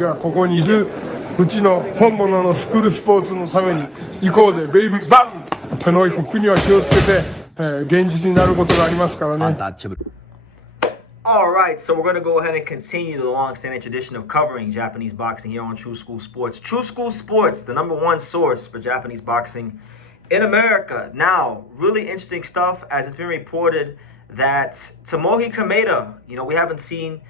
がここにいるうちの本物のスクールスポーツのために行こうぜベイビーバン手の服には気をつけて、現実になることがありますからね。Alright, so we're going to go ahead and continue the long-standing tradition of covering Japanese boxing here on True School Sports. True School Sports, the #1 source for Japanese boxing in America. Now, really interesting stuff as it's been reported that Tomoki Kameda, we haven't seen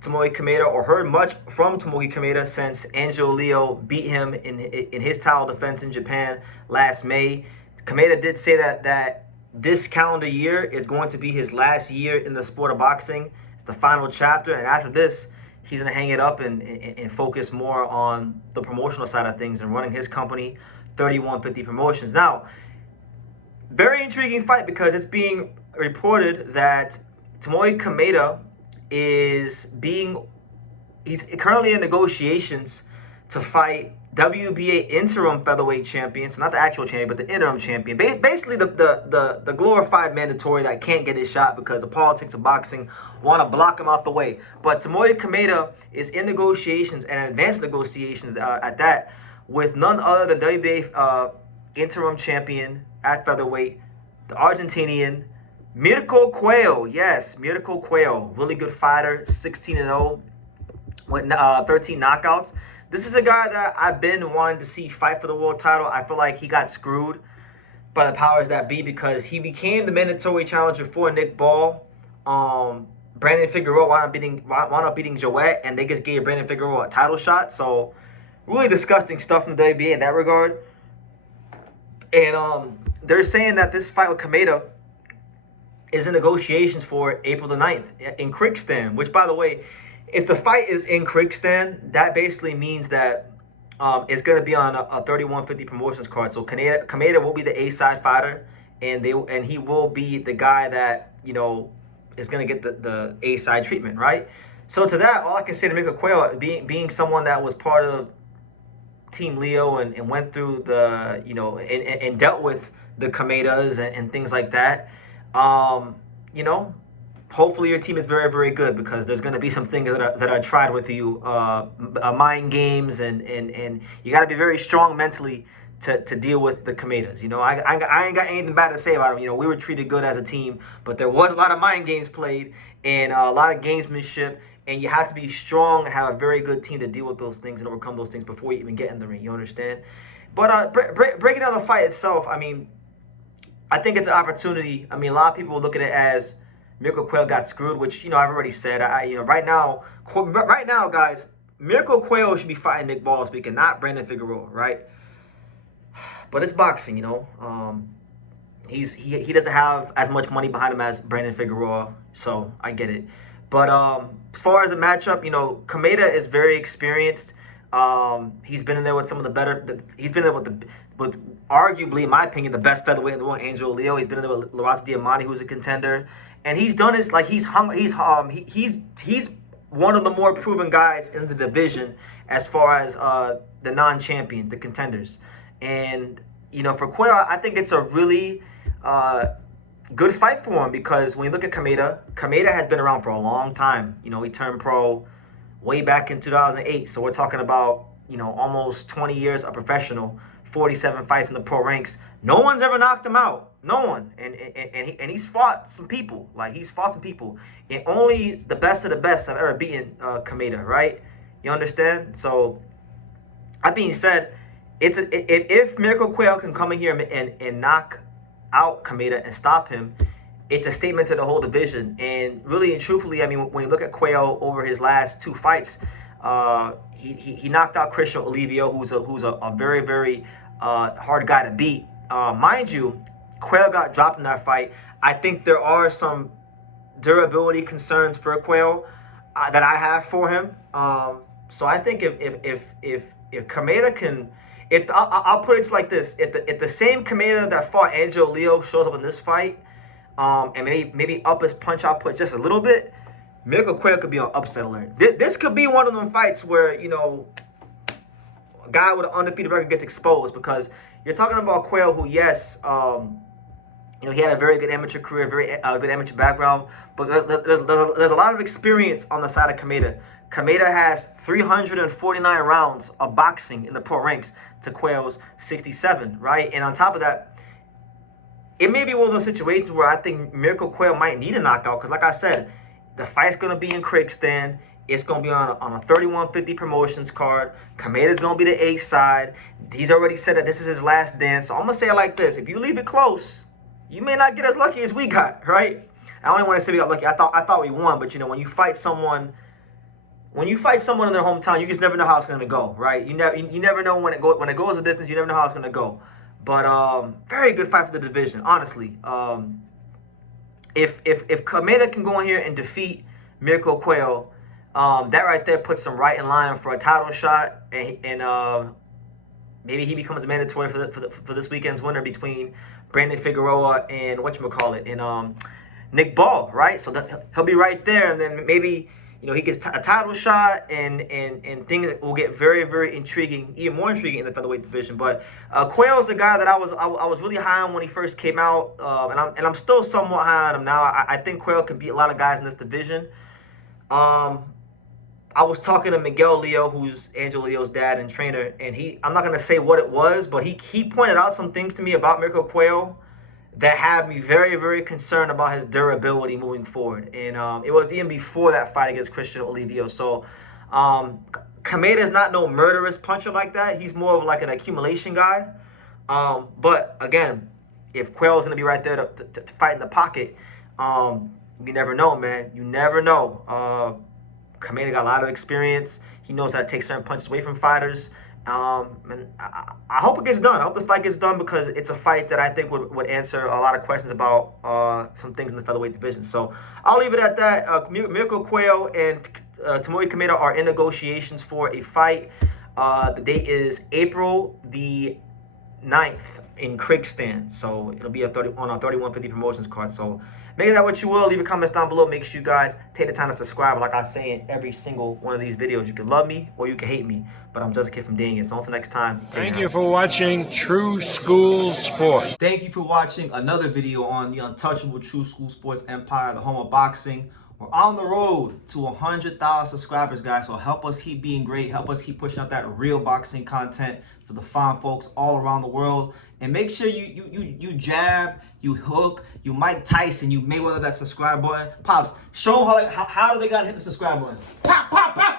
Tomoki Kameda or heard much from Tomoki Kameda since Angelo Leo beat him in his title defense in Japan last May. Kameda did say that this calendar year is going to be his last year in the sport of boxing. It's the final chapter, and after this, he's going to hang it up and focus more on the promotional side of things and running his company, 3150 Promotions. Now, very intriguing fight because it's being reported that Tomoki Kameda he's currently in negotiations to fight WBA interim featherweight champion, so not the actual champion, but the interim champion. Basically, the glorified mandatory that can't get his shot because the politics of boxing want to block him out the way. But Tomoki Kameda is in negotiations and advanced negotiations at that with none other than WBA interim champion at featherweight, the Argentinian Mirco Cuello. Yes, Mirco Cuello, really good fighter, 16-0, with 13 knockouts. This is a guy that I've been wanting to see fight for the world title. I feel like he got screwed by the powers that be because he became the mandatory challenger for Nick Ball. Brandon Figueroa wound up beating Joet, and they just gave Brandon Figueroa a title shot. So really disgusting stuff from the WBA in that regard. And they're saying that this fight with Kameda is in negotiations for April the 9th in Kyrgyzstan, which, by the way, if the fight is in Kyrgyzstan, that basically means that it's going to be on a 3150 Promotions card. So Kameda will be the A-side fighter, and he will be the guy that, is going to get the A-side treatment, right? So to that, all I can say to Mirco Cuello, being someone that was part of Team Leo and went through the, and dealt with the Kamedas and things like that, hopefully your team is very, very good because there's going to be some things that are tried with you, mind games, and you got to be very strong mentally to deal with the Kamedas. I ain't got anything bad to say about them. We were treated good as a team, but there was a lot of mind games played and a lot of gamesmanship, and you have to be strong and have a very good team to deal with those things and overcome those things before you even get in the ring. You understand? But breaking down the fight itself, I think it's an opportunity. A lot of people look at it as Mirco Cuello got screwed, which I've already said. Right now, guys, Mirco Cuello should be fighting Nick Ball speaking, not Brandon Figueroa, right? But it's boxing, he doesn't have as much money behind him as Brandon Figueroa, so I get it. But as far as the matchup, Kameda is very experienced. He's been in there with some of the better. He's been there with arguably, in my opinion, the best featherweight in the world, Angelo Leo. He's been in there with Lorenzo Diamante, who's a contender. And he's done his, he's one of the more proven guys in the division as far as the non-champion, the contenders. And, for Cuello, I think it's a really good fight for him because when you look at Kameda has been around for a long time. He turned pro way back in 2008. So we're talking about, almost 20 years of professional, 47 fights in the pro ranks. No one's ever knocked him out. No one. And he's fought some people. And only the best of the best have ever beaten Kameda, right? You understand? So, that being said, if Mirco Cuello can come in here and knock out Kameda and stop him, it's a statement to the whole division. And really and truthfully, when you look at Cuello over his last two fights, he knocked out Christian Olivio, who's a very, very hard guy to beat. Mind you, Cuello got dropped in that fight. I think there are some durability concerns for Cuello that I have for him. So I think if Kameda can, I'll put it like this: if the same Kameda that fought Angelo Leo shows up in this fight, and maybe up his punch output just a little bit, Mirco Cuello could be on upset alert. This could be one of them fights where a guy with an undefeated record gets exposed because you're talking about Cuello, who yes, he had a very good amateur career, very good amateur background, but there's a lot of experience on the side of Kameda. Kameda has 349 rounds of boxing in the pro ranks to Cuello's 67, right? And on top of that, it may be one of those situations where I think Mirco Cuello might need a knockout because, like I said, the fight's going to be in Kriegstand. It's going to be on a 3150 promotions card. Kameda's going to be the A side. He's already said that this is his last dance. So I'm going to say it like this. If you leave it close, you may not get as lucky as we got, right? I don't even want to say we got lucky. I thought we won, but, you know, when you fight someone in their hometown, you just never know how it's going to go, right? You never know when it goes a distance, you never know how it's going to go. But very good fight for the division, honestly. If Kameda can go in here and defeat Mirco Cuello, that right there puts him right in line for a title shot, and maybe he becomes mandatory for this weekend's winner between Brandon Figueroa and and Nick Ball, right? So that he'll be right there, and then maybe, you know, he gets a title shot, and things will get very, very intriguing, even more intriguing in the featherweight division. But Cuello's a guy that I was really high on when he first came out, and I'm still somewhat high on him now. I think Cuello can beat a lot of guys in this division. I was talking to Miguel Leo, who's Angel Leo's dad and trainer, and I'm not gonna say what it was, but he pointed out some things to me about Mirco Cuello that had me very, very concerned about his durability moving forward. And it was even before that fight against Christian Oliveira. So Kameda is not no murderous puncher like that. He's more of like an accumulation guy. But again, if Cuello's gonna be right there to fight in the pocket, you never know, man. You never know. Kameda got a lot of experience. He knows how to take certain punches away from fighters. And I hope it gets done. I hope the fight gets done because it's a fight that I think would answer a lot of questions about some things in the featherweight division. So I'll leave it at that. Mirco Cuello and Tomoki Kameda are in negotiations for a fight. The date is April the 9th in Kriegstand. So it'll be on a 3150 promotions card. So make that what you will. Leave your comments down below. Make sure you guys take the time to subscribe. Like I say in every single one of these videos, you can love me or you can hate me, but I'm just a kid from Daniel. So until next time. Thank you for watching True School Sports. Thank you for watching another video on the untouchable True School Sports empire, the home of boxing. We're on the road to 100,000 subscribers, guys. So help us keep being great. Help us keep pushing out that real boxing content for the fine folks all around the world. And make sure you jab, you hook, you Mike Tyson, you Mayweather that subscribe button. Pops, show them how do they gotta hit the subscribe button. Pop, pop, pop.